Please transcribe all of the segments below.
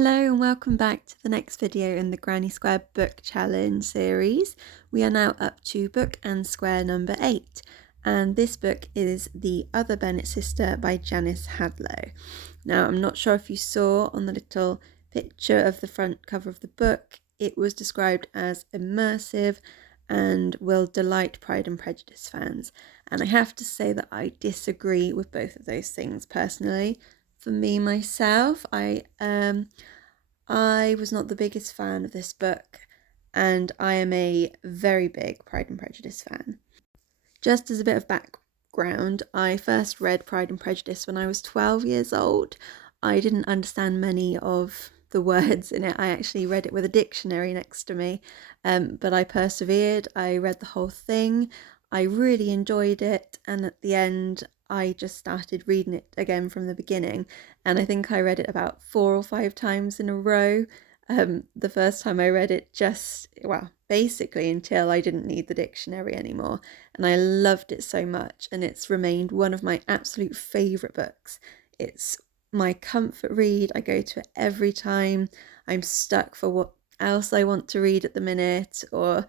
Hello and welcome back to the next video in the Granny Square Book Challenge series. We are now up to book and square number 8, and this book is The Other Bennet Sister by Janice Hadlow. Now, I'm not sure if you saw on the little picture of the front cover of the book, it was described as immersive and will delight Pride and Prejudice fans. And I have to say that I disagree with both of those things personally. For me, myself, I was not the biggest fan of this book, and I am a very big Pride and Prejudice fan. Just as a bit of background, I first read Pride and Prejudice when I was 12 years old. I didn't understand many of the words in it. I actually read it with a dictionary next to me, but I persevered. I read the whole thing. I really enjoyed it, and at the end I just started reading it again from the beginning, and I think I read it about 4 or 5 times in a row. The first time I read it basically until I didn't need the dictionary anymore, and I loved it so much, and it's remained one of my absolute favourite books. It's my comfort read. I go to it every time I'm stuck for what else I want to read at the minute, or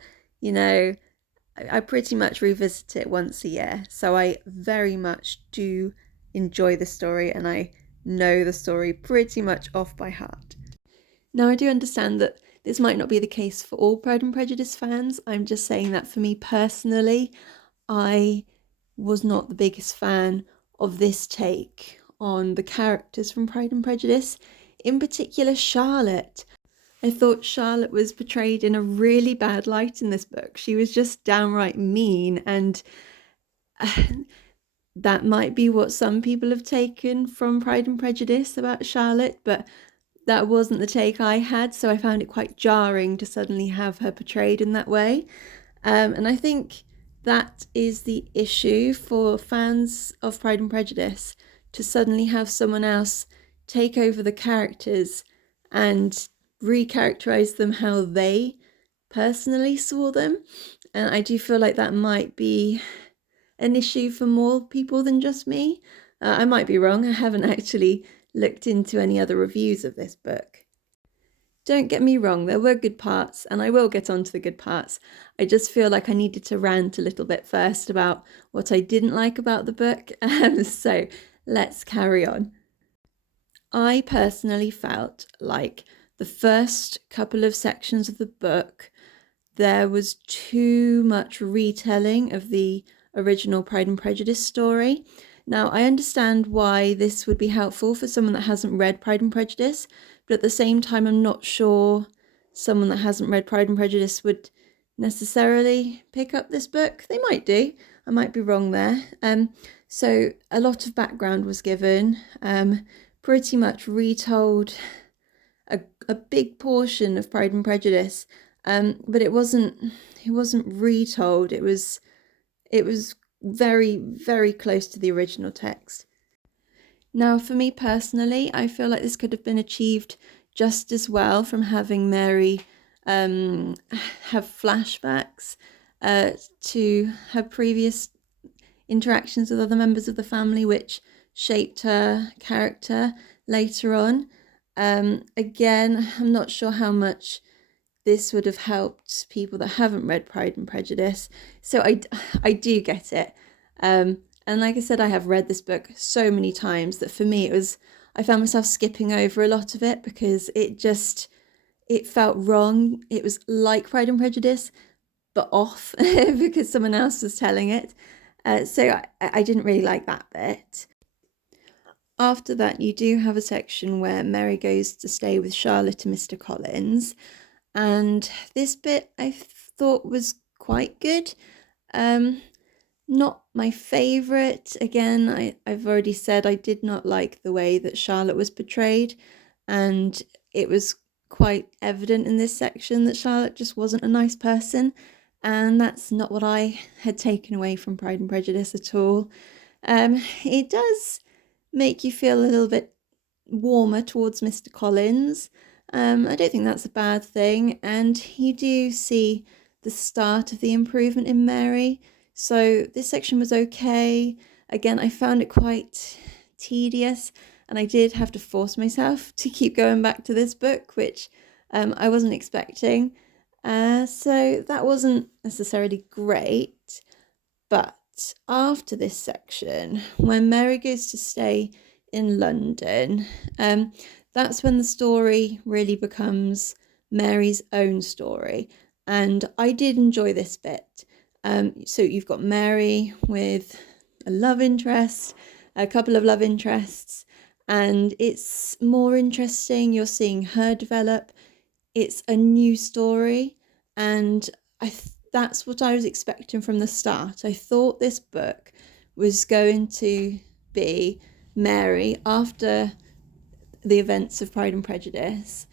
I pretty much revisit it once a year, so I very much do enjoy the story, and I know the story pretty much off by heart. Now, I do understand that this might not be the case for all Pride and Prejudice fans. I'm just saying that for me personally, I was not the biggest fan of this take on the characters from Pride and Prejudice, in particular Charlotte. I thought Charlotte was portrayed in a really bad light in this book. She was just downright mean, and that might be what some people have taken from Pride and Prejudice about Charlotte, but that wasn't the take I had, so I found it quite jarring to suddenly have her portrayed in that way. And I think that is the issue for fans of Pride and Prejudice, to suddenly have someone else take over the characters and recharacterize them how they personally saw them. And I do feel like that might be an issue for more people than just me. I might be wrong. I haven't actually looked into any other reviews of this book. Don't get me wrong, there were good parts, and I will get on to the good parts. I just feel like I needed to rant a little bit first about what I didn't like about the book. So let's carry on. I personally felt like the first couple of sections of the book, there was too much retelling of the original Pride and Prejudice story. Now, I understand why this would be helpful for someone that hasn't read Pride and Prejudice, but at the same time, I'm not sure someone that hasn't read Pride and Prejudice would necessarily pick up this book. They might do. I might be wrong there. So a lot of background was given, pretty much retold a big portion of Pride and Prejudice, but it wasn't retold. It was very, very close to the original text. Now, for me personally, I feel like this could have been achieved just as well from having Mary have flashbacks to her previous interactions with other members of the family, which shaped her character later on. Again, I'm not sure how much this would have helped people that haven't read Pride and Prejudice, so I do get it. And like I said, I have read this book so many times that for me I found myself skipping over a lot of it because it felt wrong. It was like Pride and Prejudice, but off because someone else was telling it. So I didn't really like that bit. After that, you do have a section where Mary goes to stay with Charlotte and Mr. Collins, and this bit I thought was quite good. Not my favourite. Again, I've already said I did not like the way that Charlotte was portrayed, and it was quite evident in this section that Charlotte just wasn't a nice person, and that's not what I had taken away from Pride and Prejudice at all. It does make you feel a little bit warmer towards Mr. Collins. I don't think that's a bad thing, and you do see the start of the improvement in Mary. So this section was okay. Again, I found it quite tedious, and I did have to force myself to keep going back to this book, which I wasn't expecting. So that wasn't necessarily great. But after this section, when Mary goes to stay in London, that's when the story really becomes Mary's own story. And I did enjoy this bit. So you've got Mary with a love interest, a couple of love interests, and it's more interesting. You're seeing her develop. It's a new story, and that's what I was expecting from the start. I thought this book was going to be Mary, after the events of Pride and Prejudice,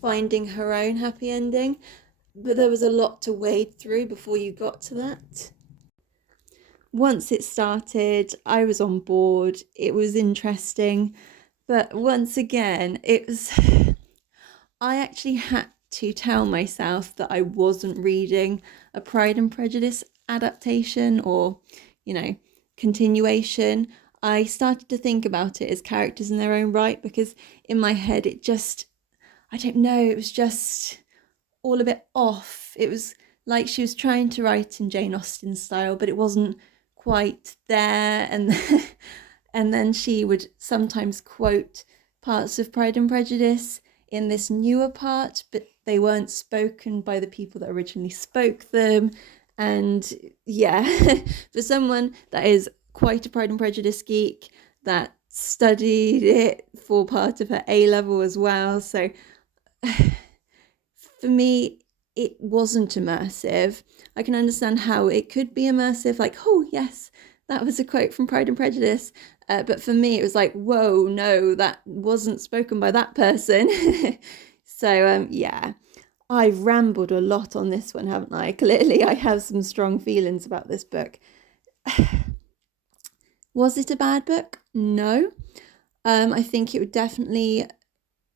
finding her own happy ending, but there was a lot to wade through before you got to that. Once it started, I was on board. It was interesting, but once again, I actually had to tell myself that I wasn't reading a Pride and Prejudice adaptation or, continuation. I started to think about it as characters in their own right, because in my head it was just all a bit off. It was like she was trying to write in Jane Austen style, but it wasn't quite there. And then she would sometimes quote parts of Pride and Prejudice in this newer part, but they weren't spoken by the people that originally spoke them. And yeah, for someone that is quite a Pride and Prejudice geek, that studied it for part of her A-level as well, so for me, it wasn't immersive. I can understand how it could be immersive, like, oh yes, that was a quote from Pride and Prejudice. But for me, it was like, whoa, no, that wasn't spoken by that person. So yeah, I've rambled a lot on this one, haven't I? Clearly, I have some strong feelings about this book. Was it a bad book? No. I think it would definitely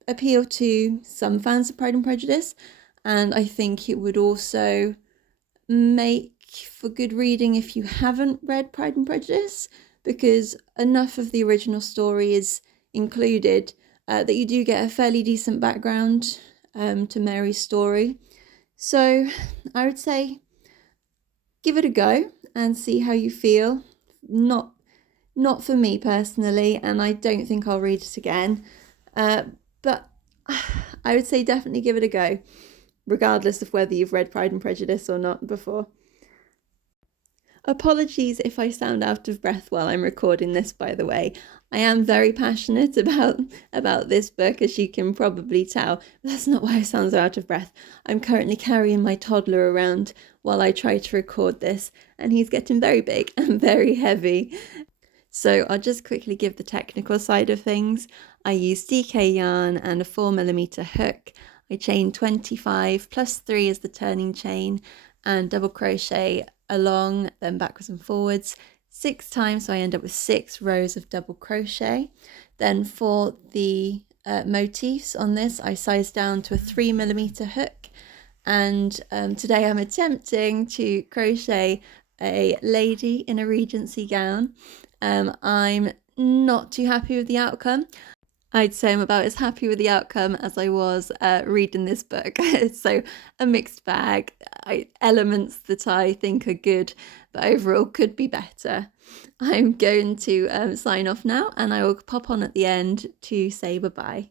appeal to some fans of Pride and Prejudice, and I think it would also make for good reading if you haven't read Pride and Prejudice, because enough of the original story is included that you do get a fairly decent background to Mary's story. So I would say give it a go and see how you feel. Not for me personally, and I don't think I'll read it again. But I would say definitely give it a go, regardless of whether you've read Pride and Prejudice or not before. Apologies if I sound out of breath while I'm recording this, by the way. I am very passionate about this book, as you can probably tell. But that's not why I sound so out of breath. I'm currently carrying my toddler around while I try to record this, and he's getting very big and very heavy. So I'll just quickly give the technical side of things. I used DK yarn and a 4mm hook. I chained 25 plus 3 as the turning chain, and double crochet along, then backwards and forwards 6 times, so I end up with 6 rows of double crochet. Then for the motifs on this, I sized down to a 3mm hook, and today I'm attempting to crochet a lady in a regency gown. I'm not too happy with the outcome. I'd say I'm about as happy with the outcome as I was reading this book. So a mixed bag. Elements that I think are good, but overall could be better. I'm going to sign off now, and I will pop on at the end to say bye-bye.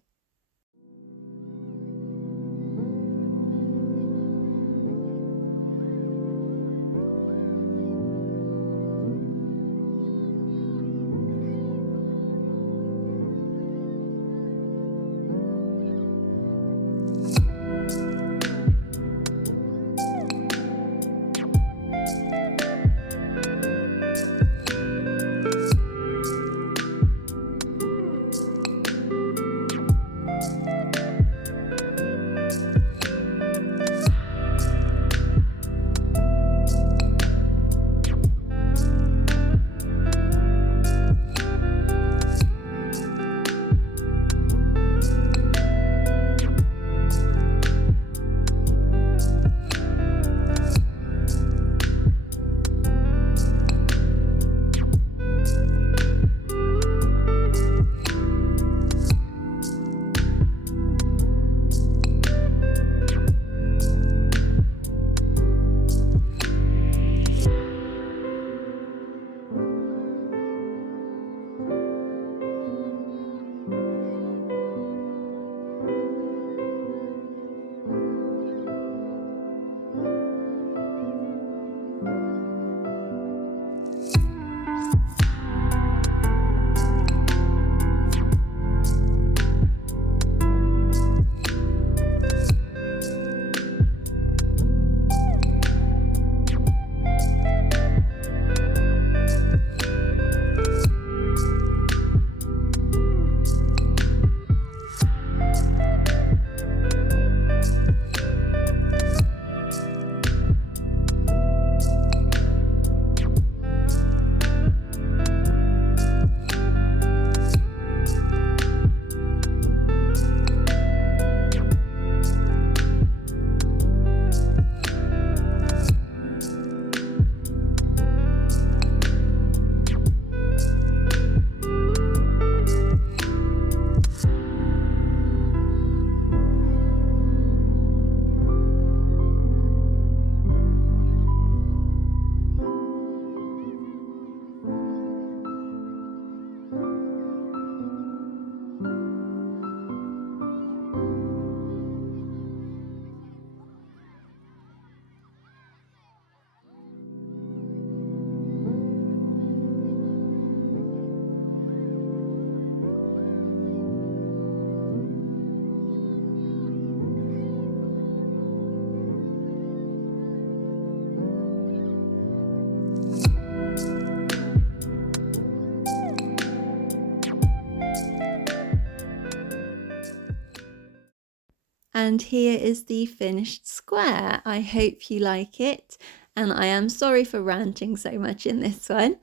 And here is the finished square. I hope you like it, and I am sorry for ranting so much in this one.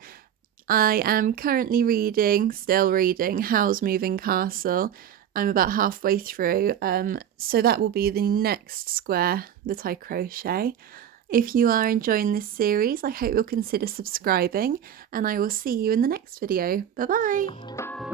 I am currently still reading Howl's Moving Castle. I'm about halfway through, so that will be the next square that I crochet. If you are enjoying this series, I hope you'll consider subscribing, and I will see you in the next video. Bye bye!